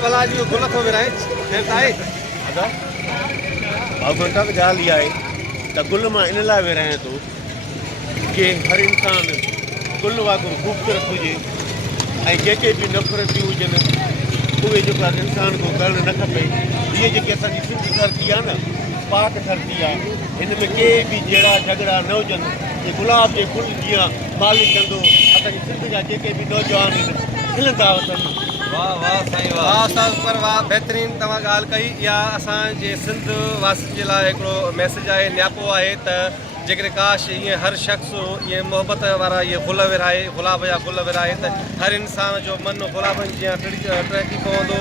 भला जी गुल थो विराए घंटा ॻाल्हि इहा आहे त गुल मां इन लाइ विरायां थो कि हर इंसान गुल वांगुरु ख़ूबसूरत हुजे ऐं जेके बि नफ़रतियूं हुजनि उहे जेको आहे इंसान को करणु न खपे। इहे जेके असांजी सिंध धरती आहे न पाक धरती आहे, हिन में के बि जहिड़ा झगड़ा न हुजनि। जे गुलाब जे गुल जीअं मालिक कंदो असांजी सिंध जा जेके बि नौजवान आहिनि खिलंदा वञनि। वाह वाह साईं वाह उस्ताद पर वाह बहितरीन तव्हां ॻाल्हि कई। इहा असांजे सिंध वासियुनि जे लाइ हिकिड़ो मैसेज आहे, न्यापो आहे त जेकॾहिं काश ईअं हर शख़्स ईअं मोहबत वारा इहे गुल विरहाए, गुलाब जा गुल विरहाए त हर इंसान जो मनु गुलाबनि जीअं टहिकी पवंदो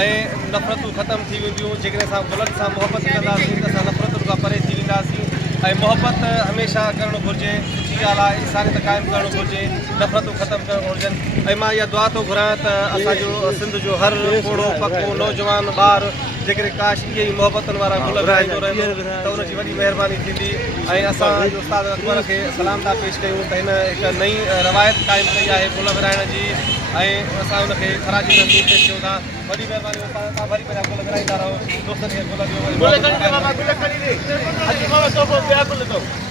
ऐं नफ़रतूं ख़तमु थी वेंदियूं। जेकॾहिं असां गुलनि सां मोहबत कंदासीं त असां नफ़रतुनि खां परे थी वेंदासीं ऐं मोहबत हमेशह करणु घुरिजे। सुठी ॻाल्हि आहे, इंसानियत क़ाइमु करणु घुरिजे, नफ़रतूं ख़तमु करणु घुरिजनि। ऐं मां इहा दुआ थो घुरां त असांजो सिंध जो हर कोड़ो पको नौजवान ॿार जेकॾहिं काश इहे ई मोहबतनि वारा गुल विरहाईंदो रहंदो त उनजी वॾी महिरबानी थींदी। ऐं असांजो उस्ताद अकबर खे सलाम था पेश कयूं त हिन हिकु नई रवायत क़ाइमु कई आहे गुल विरहाइण जी ऐं असां हुनखे ख़राजी नसीब पेश कयूं था। वॾी महिरबानी तव्हां वरी पंहिंजा गुल विरहाईंदा रहो, दोस्तनि खे गुल ॾियो।